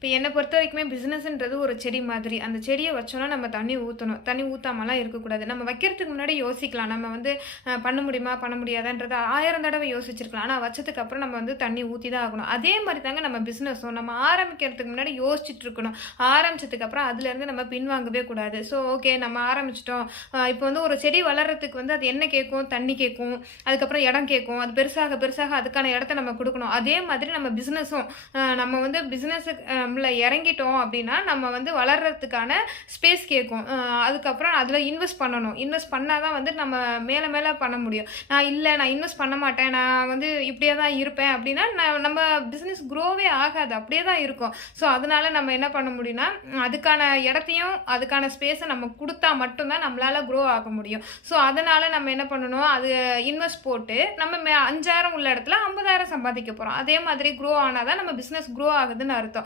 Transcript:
இப்ப என்ன பொறுத்தவரைக்குமே பிசினஸ்ன்றது ஒரு செடி மாதிரி. அந்த செடிய வச்சோம்னா நம்ம தண்ணி ஊத்தணும். தண்ணி ஊத்தாமலாம் இருக்கக்கூடாது. நம்ம வைக்கிறதுக்கு முன்னாடி யோசிக்கலாம். நம்ம வந்து பண்ண முடியுமா? பண்ண முடியாதான்றத 1000 தடவ யோசிச்சிருக்கலாம். ஆனா வச்சதுக்கு அப்புறம் நம்ம வந்து தண்ணி ஊத்தி தான் ஆகணும். அதே மாரி தாங்க நம்ம பிசினஸும். நம்ம ஆரம்பிக்கிறதுக்கு முன்னாடி யோசிச்சுட்டு இருக்கணும். ஆரம்பிச்சதுக்கு அப்புறம் அதுலேருந்து நம்ம பின்வாங்கவே கூடாது. ஓகே நம்ம ஆரம்பிச்சுட்டோம். இப்போ வந்து ஒரு செடி வளர்றதுக்கு வந்து அது என்ன கேட்கும்? தண்ணி கேட்கும். அதுக்கப்புறம் இடம் கேட்கும். அது பெருசாக பெருசாக அதுக்கான இடத்த நம்ம குடுக்கணும். அதே மாதிரி நம்ம பிசினஸும். நம்ம வந்து பிசினஸ்ல இறங்கிட்டோம் அப்படின்னா, நம்ம வந்து வளர்றதுக்கான ஸ்பேஸ் கேட்கும். அதுக்கப்புறம் அதில இன்வெஸ்ட் பண்ணணும். இன்வெஸ்ட் பண்ணா தான் வந்து நம்ம மேல மேல பண்ண முடியும். நான் இன்வெஸ்ட் பண்ண மாட்டேன். நான் வந்து இப்படியே தான் இருப்பேன் அப்படின்னா, நம்ம பிசினஸ் குரோவே ஆகாது. அப்படியே தான் இருக்கும். அதனால நம்ம என்ன பண்ண முடியும்னா, அதுக்கான இடத்தையும், அதுக்கான ஸ்பேஸ நம்ம குடுத்தா மட்டும் தான் நம்மளால குரோ ஆக முடியும். அதனால நம்ம என்ன பண்ணணும், அது இன்வெஸ்ட் போட்டு நம்ம 5000 உள்ள இடத்துல 50,000 சம்பாதிக்க போறோம். அதே மாதிரி குரோ ஆனா தான் நம்ம பிசினஸ் குரோ ஆகுதுன்னு அர்த்தம்.